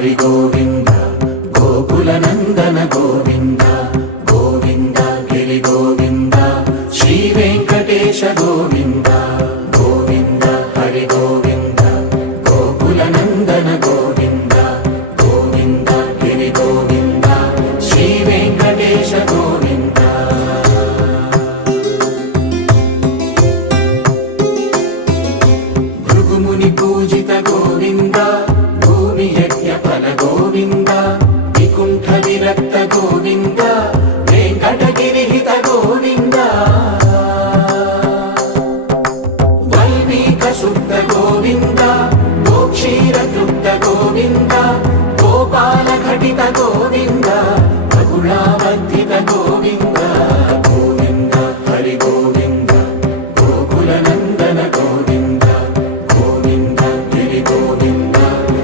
హరి గోవింద గోకుల నందన గోవింద గోవింద గిరి గోవింద శ్రీ వెంకటేశ గోవింద గోవింద హరి గోవింద గోకుల నందన గోవింద గోవింద గిరి గోవింద శ్రీ వెంకటేశ గోవింద భృగుముని పూజిత గోవింద భూమి యజ్ఞ ఫల గోవింద వికుంఠ విరక్త గోవింద వెంకటగిరి హిత గోవింద వల్మీక శుద్ధ గోవింద గోక్షీర తృప్త గోవింద